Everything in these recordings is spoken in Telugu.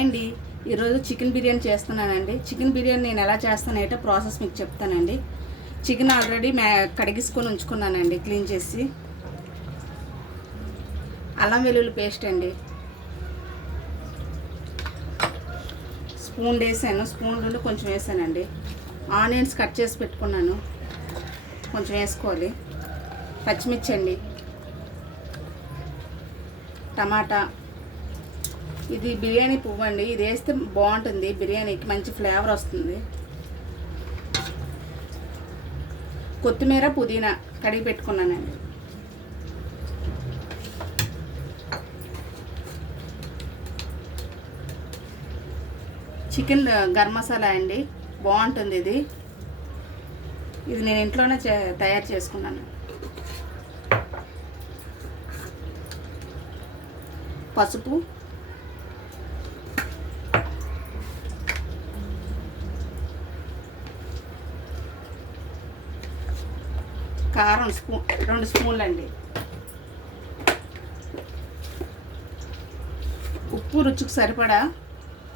అండి ఈరోజు చికెన్ బిర్యానీ చేస్తున్నానండి. చికెన్ బిర్యానీ నేను ఎలా చేస్తానంటే ప్రాసెస్ మీకు చెప్తానండి. చికెన్ ఆల్రెడీ మ్యా కడిగిసుకొని ఉంచుకున్నానండి క్లీన్ చేసి. అల్లం వెల్లుల్లి పేస్ట్ అండి. స్పూన్ వేసాను స్పూన్ నుండి కొంచెం వేసానండి. ఆనియన్స్ కట్ చేసి పెట్టుకున్నాను కొంచెం వేసుకోవాలి. పచ్చిమిర్చి అండి. టమాటా ఇది బిర్యానీ పువ్వు అండి. ఇది వేస్తే బాగుంటుంది. బిర్యానీకి మంచి ఫ్లేవర్ వస్తుంది. కొత్తిమీర పుదీనా కడిగి పెట్టుకున్నానండి. చికెన్ గరం మసాలా అండి. బాగుంటుంది ఇది. ఇది నేను ఇంట్లోనే చే- తయారు చేసుకున్నాను. పసుపు కారం స్పూన్ రెండు స్పూన్లు అండి ఉప్పు రుచికి సరిపడా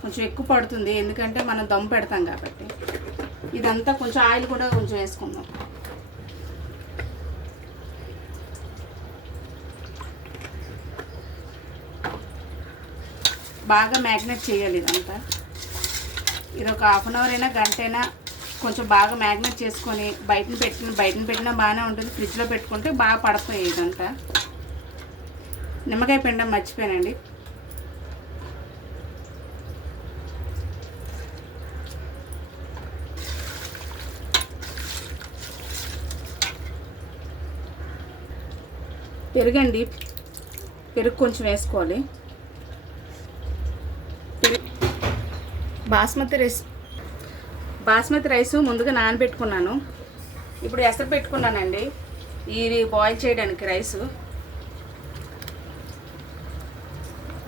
కొంచెం ఎక్కువ పడుతుంది ఎందుకంటే మనం దమ్ పెడతాం కాబట్టి. ఇదంతా కొంచెం ఆయిల్ కూడా కొంచెం వేసుకుందాం. బాగా మ్యాగ్నెట్ చేయాలి ఇదంతా. ఇది ఒక హాఫ్ అన్ అవర్ అయినా గంట అయినా కొంచెం బాగా మ్యాగ్నెట్ చేసుకొని బయటను పెట్టిన బయటను పెట్టినా బాగానే ఉంటుంది. ఫ్రిడ్జ్లో పెట్టుకుంటే బాగా పడతాయి ఇదంతా. నిమ్మకాయ పిండం మర్చిపోయానండి. పెరుగండి. పెరుగు కొంచెం వేసుకోవాలి. పెరుగు. బాస్మతి రైస్ బాస్మతి రైస్ ముందుగా నానబెట్టుకున్నాను. ఇప్పుడు ఎసరు పెట్టుకున్నానండి. ఇది బాయిల్ చేయడానికి రైసు.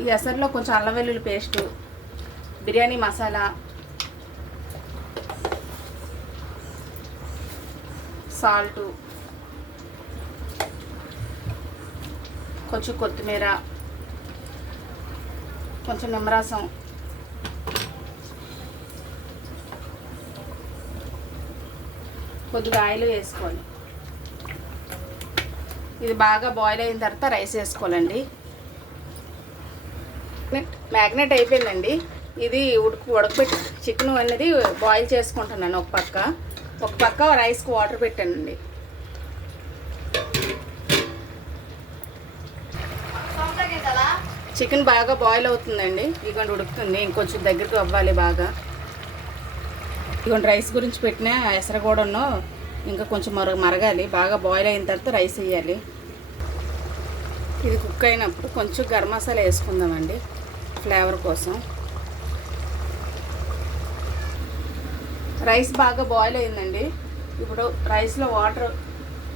ఈ ఎసరులో కొంచెం అల్లం వెల్లుల్లి పేస్టు బిర్యానీ మసాలా సాల్టు కొంచెం కొత్తిమీర కొంచెం నిమ్మరసం కొద్దిగా ఆయిల్ వేసుకోవాలి ఇది బాగా బాయిల్ అయిన తర్వాత రైస్ వేసుకోవాలండి. మ్యాగ్నెట్ అయిపోయిందండి. ఇది ఉడుకు ఉడకబెట్టి చికెన్ అనేది బాయిల్ చేసుకుంటున్నాను ఒక పక్క. ఒక పక్క రైస్కి వాటర్ పెట్టానండి. చికెన్ బాగా బాయిల్ అవుతుందండి. ఇక ఉడుకుతుంది. ఇంకొంచెం దగ్గరికి అవ్వాలి బాగా. ఇదిగోండి రైస్ గురించి పెట్టిన ఎసరగూడను ఇంకా కొంచెం మరగ మరగాలి. బాగా బాయిల్ అయిన తర్వాత రైస్ వేయాలి. ఇది కుక్ అయినప్పుడు కొంచెం గరం మసాలా వేసుకుందామండి ఫ్లేవర్ కోసం. రైస్ బాగా బాయిల్ అయిందండి. ఇప్పుడు రైస్లో వాటర్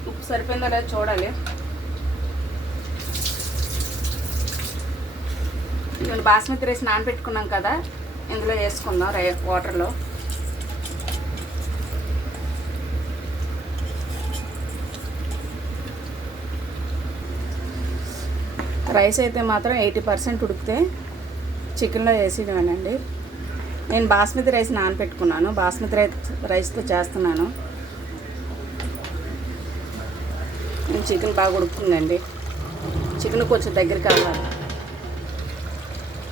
ఉప్పు సరిపోయిందో లేదో చూడాలి. ఇదిగోండి బాస్మతి రైస్ నానబెట్టుకున్నాం కదా ఇందులో వేసుకుందాం రై వాటర్లో రైస్ అయితే మాత్రం ఎయిటీ పర్సెంట్ ఉడికితే చికెన్లో వేసేవానండి నేను బాస్మతి రైస్ నానపెట్టుకున్నాను. బాస్మతి రైస్ రైస్తో చేస్తున్నాను. నేను చికెన్ బాగా ఉడుకుతుందండి. చికెన్ కొంచెం దగ్గరికి కావాలి.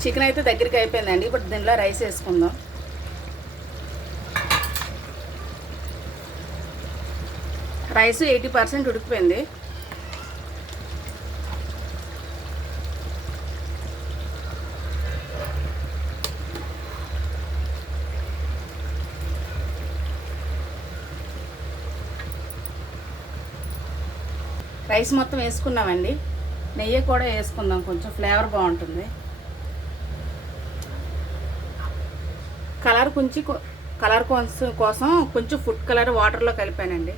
చికెన్ అయితే దగ్గరికి అయిపోయిందండి. ఇప్పుడు దీనిలో రైస్ వేసుకుందాం. రైస్ ఎయిటీ పర్సెంట్ ఉడికిపోయింది. రైస్ మొత్తం వేసుకున్నామండి. నెయ్యి కూడా వేసుకుందాం కొంచెం ఫ్లేవర్ బాగుంటుంది. కలర్ కొంచెం కలర్ కోసం కోసం కొంచెం ఫుడ్ కలర్ వాటర్లో కలిపానండి.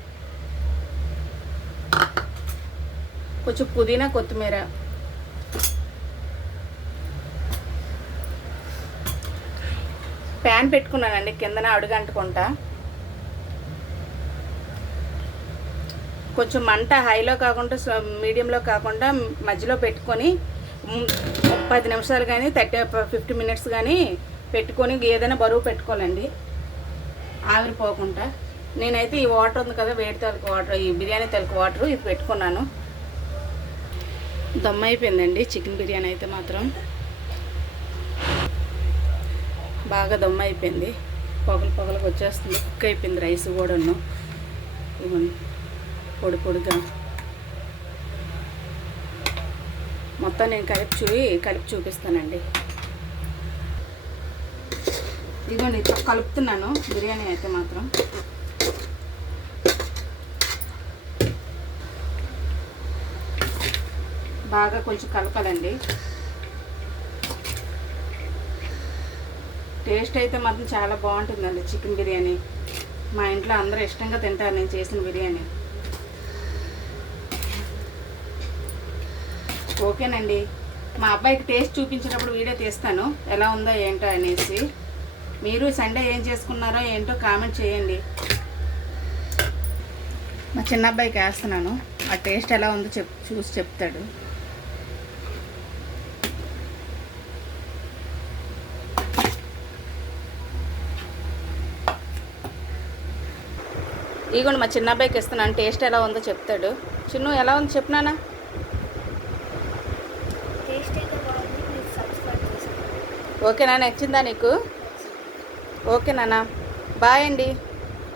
కొంచెం పుదీనా కొత్తిమీర. ప్యాన్ పెట్టుకున్నానండి కిందన అడుగంటుకుంటా. కొంచెం మంట హైలో కాకుండా మీడియంలో కాకుండా మధ్యలో పెట్టుకొని పది నిమిషాలు కానీ థర్టీ ఫిఫ్టీ మినిట్స్ కానీ పెట్టుకొని ఏదైనా బరువు పెట్టుకోవాలండి. ఆవిరిపోకుండా నేనైతే ఈ వాటర్ ఉంది కదా వేడి తలకు వాటర్ ఈ బిర్యానీ తలకు వాటర్ ఇది పెట్టుకున్నాను. దమ్ అయిపోయిందండి చికెన్ బిర్యానీ అయితే మాత్రం. బాగా దమ్ అయిపోయింది. పొగలు పొగలకు వచ్చేస్తుంది కుక్ అయిపోయింది రైస్ కూడాను. ఇవ్వండి పొడి పొడిగా. మొత్తం నేను కలిపి చూపి కలిపి చూపిస్తానండి. ఇదిగోండి కలుపుతున్నాను బిర్యానీ అయితే మాత్రం. బాగా కొంచెం కలపాలండి. టేస్ట్ అయితే మాత్రం చాలా బాగుంటుందండి చికెన్ బిర్యానీ. మా ఇంట్లో అందరూ ఇష్టంగా తింటారు నేను చేసిన బిర్యానీ. ఓకేనండి. మా అబ్బాయికి టేస్ట్ చూపించినప్పుడు వీడియో తీస్తాను. ఎలా ఉందో ఏంటో అనేసి. మీరు సండే ఏం చేసుకున్నారో ఏంటో కామెంట్ చేయండి. మా చిన్న అబ్బాయికి వేస్తున్నాను. ఆ టేస్ట్ ఎలా ఉందో చెప్ చూసి చెప్తాడు. ఇదిగోండి మా చిన్న అబ్బాయికి ఇస్తున్నాను టేస్ట్ ఎలా ఉందో చెప్తాడు. చిన్ను ఎలా ఉంది? చెప్పినానా టేస్ట్ అయితే బాగుంది మీరు సబ్స్క్రైబ్ చేశారు ఓకేనా? నచ్చిందా నీకు? ఓకే నాన్న. బాయ్ అండి.